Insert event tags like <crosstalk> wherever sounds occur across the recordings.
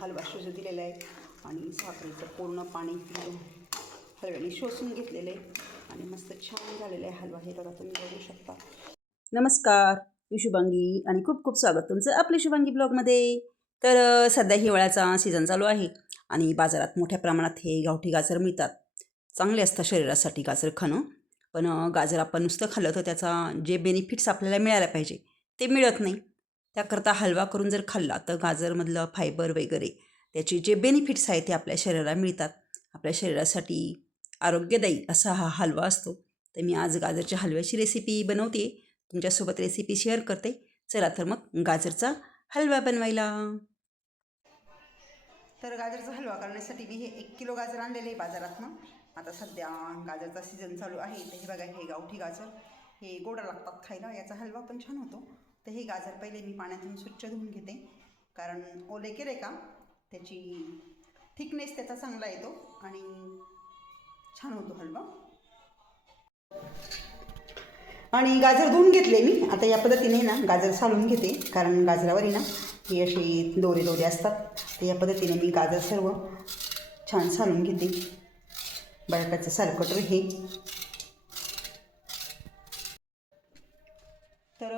हलवा शिजू दिलेला आहे आणि साखरेचं पूर्ण पाणी हलव्याने शोषून घेतलेलं आहे आणि मस्त छान झालेलं आहे हलवा. हे बघा तुम्ही बघू शकता. नमस्कार मी शुभांगी आणि खूप खूप स्वागत तुमचं आपल्या शुभांगी ब्लॉगमध्ये. तर सध्या हिवाळ्याचा सीझन चालू आहे आणि बाजारात मोठ्या प्रमाणात हे गावठी गाजर मिळतात. चांगले असतात शरीरासाठी गाजर खाणं पण गाजर आपण नुसतं खाल्लं तर त्याचा जे बेनिफिट्स आपल्याला मिळायला पाहिजे ते मिळत नाही. त्याकरता हलवा करून जर खाल्ला तर गाजरमधलं फायबर वगैरे त्याचे जे बेनिफिट्स आहेत ते आपल्या शरीराला मिळतात. आपल्या शरीरासाठी आरोग्यदायी असा हा हलवा असतो. तर मी आज गाजरच्या हलव्याची रेसिपी बनवते तुमच्यासोबत रेसिपी शेअर करते. चला तर मग गाजरचा हलवा बनवायला. तर गाजरचा हलवा करण्यासाठी मी हे एक किलो गाजर आणलेले आहे बाजारातनं. आता सध्या गाजरचा सीझन चालू आहे. तर हे बघा हे गावठी गाजर हे गोडा लागतात खायला. याचा हलवा पण छान होतो. तर हे गाजर पहिले मी पाण्यातून स्वच्छ धुवून घेते. कारण ओले केले का त्याची थिकनेस त्याचा चांगला येतो आणि छान होतो हलवा. आणि गाजर धुवून घेतले मी. आता या पद्धतीने ना गाजर सालून घेते. कारण गाजरावरही ना हे असे दोरे दोरे असतात. तर या पद्धतीने मी गाजर सर्व छान सालून घेते. बटाट्याचं सालकटर हे तर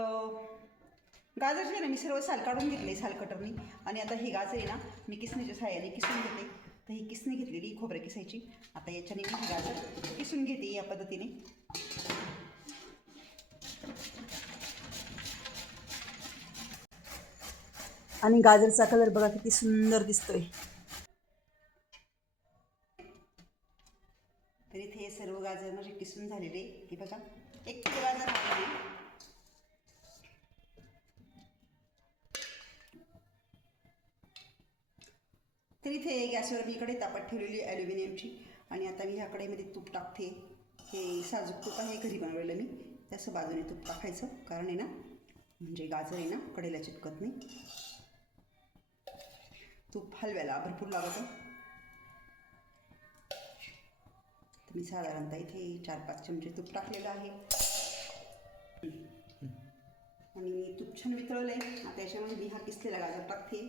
गाजर जे ना मी सर्व साल काढून घेतले सालकटरनी आणि आता ही गाजर आहे ना मी किसणीच्या सहाय्याने किसून घेते. तर ही किसणी घेतलेली खोबऱ्या किसायची. आता याच्याने मी ही गाजर किसून घेते या पद्धतीने. आणि गाजरचा कलर बघा किती सुंदर दिसतोय. तर इथे गॅसवर मी इकडे तापत ठेवलेली ॲल्युमिनियमची आणि आता मी ह्या कढईमध्ये तूप टाकते. हे साजूक तूप आहे घरी बनवलेलं मी. त्याचं बाजूने तूप टाकायचं. कारण आहे ना म्हणजे गाजर आहे ना कडेला चिपकत नाही. तूप हलव्याला भरपूर लागतं. तर मी साधारणतः इथे चार पाच चमचे तूप टाकलेलं आहे. आणि तूप छान वितळलं आहे आता याच्यामध्ये मी हा किसलेला गाजर टाकते.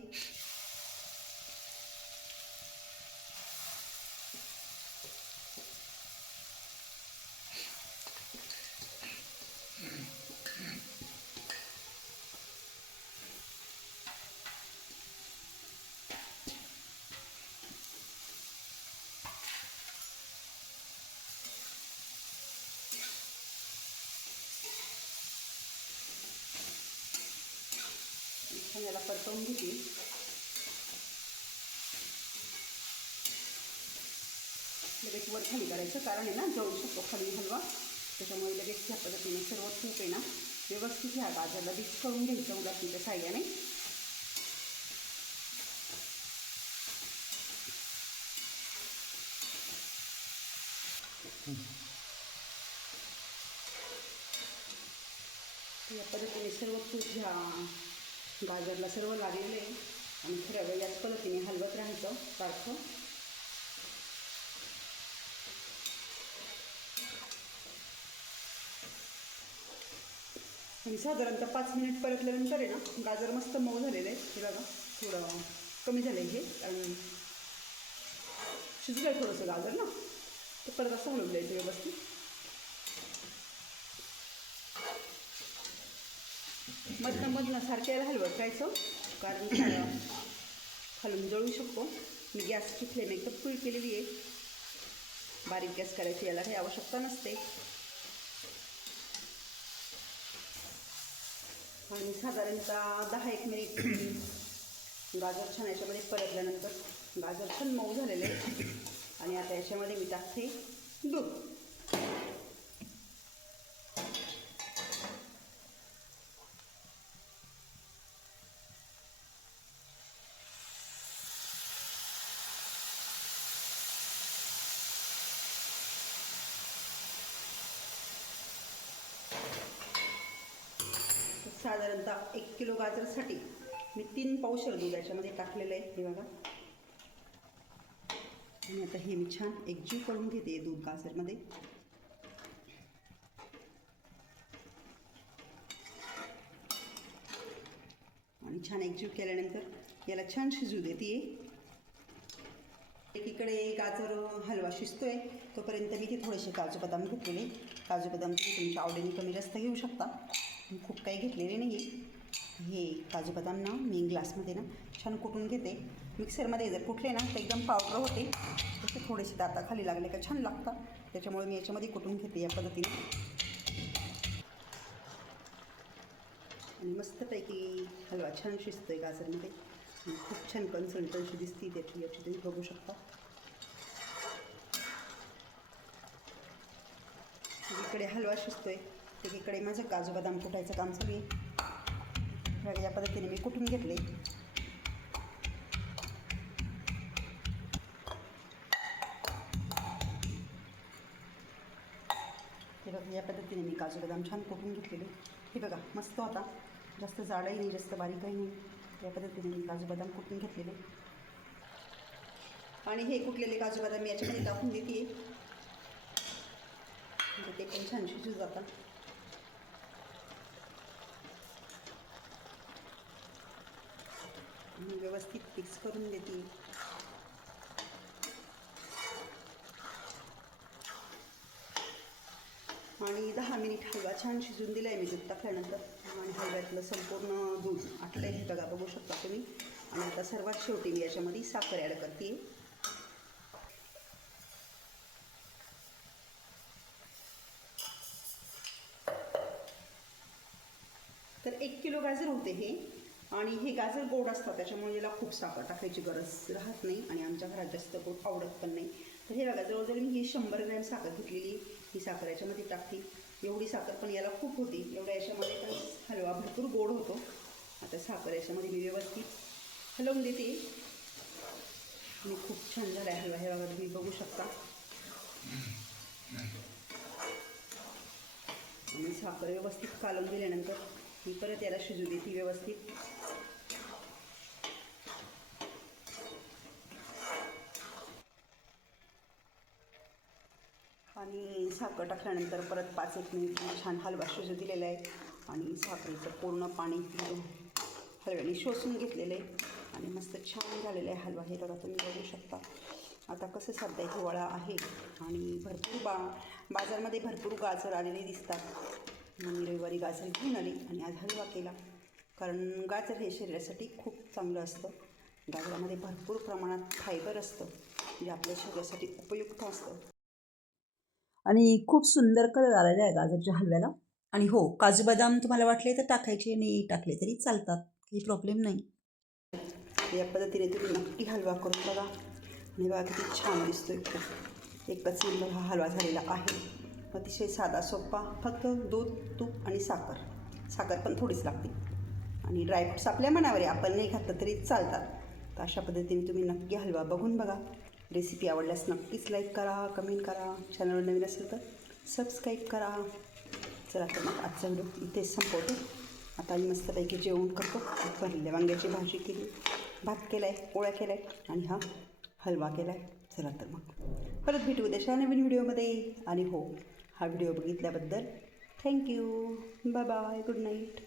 छान याला परतवून घेते लगेच वर खाली करायचं कारण आहे ना जळू शकतो खाली हलवा त्याच्यामुळे लगेच ह्या पद्धतीने सर्व तूप आहे ना व्यवस्थित ह्या गाजरला मिक्स करून घ्यायचं उलटणीच्या साह्याने तर या पद्धतीने सर्व तूप ह्या गाजरला सर्व लागलेलं आहे. आणि थोड्या वेळ याच पद्धतीने हलवत राहायचं सारखं. आणि साधारणतः पाच मिनिट परतल्यानंतर आहे ना गाजर मस्त मऊ झालेलं आहे. हे बघा थोडं कमी झालं आहे हे. आणि शिजलं आहे थोडंसं गाजर ना. ते परत असं हलवून ते व्यवस्थित. मधनं मधनं सारख्याला हलवत राहायचं. कारण <coughs> हलवून जळू शकतो. मी गॅसची फ्लेम एकदम फुल केलेली आहे. बारीक गॅस करायची याला काही आवश्यकता नसते. आणि साधारणतः दहा एक मिनिट <coughs> गाजर छान याच्यामध्ये परतल्यानंतर गाजर छान मऊ झालेले आणि आता याच्यामध्ये मी टाकते दूध. साधारणतः एक किलो गाजरसाठी मी तीन पावशर दूध याच्यामध्ये टाकलेलं आहे. हे बघा. आणि आता हे मी छान एकजीव करून घेते दूध गाजरमध्ये. आणि छान एकजीव केल्यानंतर याला छान शिजू देते एकीकडे गाजर हलवा शिजतोय. तोपर्यंत मी ते थोडेसे काजू बदाम घेतलेले. काजू बदाम तुम्ही तुमच्या आवडीने कमी जास्त घेऊ शकता. खूप काही घेतलेले नाही हे काजू बदाम ना मी ग्लासमध्ये ना छान कुटून घेते. मिक्सरमध्ये जर कुठले ना तर एकदम पावडर होते. तसे थोडेसे दाताखाली लागले का छान लागतात. त्याच्यामुळे मी याच्यामध्ये कुटून घेते या पद्धतीने. आणि मस्तपैकी हलवा छान शिजतोय गाजरमध्ये. खूप छान कन्सल्टन्सी दिसते त्याची याची तुम्ही बघू शकता. इकडे हलवा शिजतोय. एकीकडे माझं काजू बदाम कुटायचं काम चालू आहे. बघा, या पद्धतीने मी कुठून घेतले हे बघा या पद्धतीने मी काजू बदाम छान कुठून घेतलेले. हे बघा मस्त होता. जास्त जाडही नाही जास्त बारीकही नाही. या पद्धतीने मी काजू बदाम कुठून घेतलेले. आणि हे कुठलेले काजू बदाम मी याच्यामध्ये टाकून देते. म्हणजे ते पण छान शिजू जातात. मी व्यवस्थित फिक्स करून देते. आणि दहा मिनिट हलवा छान शिजून दिला आहे मी दूध टाकल्यानंतर. आणि हलव्यातलं संपूर्ण दूध आटलं आहे बघा बघू शकता तुम्ही. आणि आता सर्वात शेवटी मी याच्यामध्ये साखर ॲड करते. तर एक किलो गाजर होते हे. आणि हे गाजर गोड असतात त्याच्यामुळे याला खूप साखर टाकायची गरज राहत नाही आणि आमच्या घरात जास्त गोड आवडत पण नाही. तर हे बघा जवळजवळ मी ही शंभर ग्रॅम साखर घेतलेली ही साखर याच्यामध्ये टाकते. एवढी साखर पण याला खूप होती. एवढ्या याच्यामध्ये पण हलवा भरपूर गोड होतो. आता साखर याच्यामध्ये मी व्यवस्थित हलवून देते. आणि खूप छान झाला आहे हलवा. हे बघा तुम्ही बघू शकता. आणि साखर व्यवस्थित कालवून दिल्यानंतर मी परत याला शिजू देते व्यवस्थित आणि साखर टाकल्यानंतर परत पाच एक मिनिट छान हलवा शिजू दिलेला आहे. आणि साखरेचं पूर्ण पाणी हलव्याने शोषून घेतलेलं आहे. आणि मस्त छान झालेलं आहे हलवा. हे बघा तुम्ही बघू शकता. आता कसं सध्या हिवाळा आहे आणि भरपूर बा बाजारमध्ये भरपूर गाजर आलेले दिसतात. मी रविवारी गाजर घेऊन आली आणि आज हलवा केला. कारण गाजर हे शरीरासाठी खूप चांगलं असतं. गाजरामध्ये भरपूर प्रमाणात फायबर असतं जे आपल्या शरीरासाठी उपयुक्त असतं. आणि खूप सुंदर कलर आलेला आहे गाजरच्या हलव्याला. आणि हो काजू बदाम तुम्हाला वाटले तर टाकायचे नाही टाकले तरी चालतात काही प्रॉब्लेम नाही. या पद्धतीने तुम्ही नक्की हलवा करून बघा. आणि बघा किती छान दिसतोय खूप एकच नंबर हा हलवा झालेला आहे. अतिशय साधा सोपा फक्त दूध तूप आणि साखर. साखर पण थोडीच लागते. आणि ड्रायफ्रुट्स आपल्या मनावर आहे आपण नाही घातलं तरी चालतात. तर अशा पद्धतीने तुम्ही नक्की हलवा बघून बघा. रेसिपी आवडल्यास नक्कीच लाईक करा कमेंट करा चॅनलवर नवीन असेल तर सबस्क्राईब करा. चला तर मग आजचा व्हिडिओ इथेच संपवतो. आता मी मस्तपैकी जेवण करतो. पहिले वांग्याची भाजी केली. भात केला आहे पोळ्या केल्या आहेत आणि हा हलवा केला आहे चला तर मग परत भेटू उद्याच्या नवीन व्हिडिओमध्ये. आणि हो हा video बघितल्याबद्दल thank you. Bye bye good night.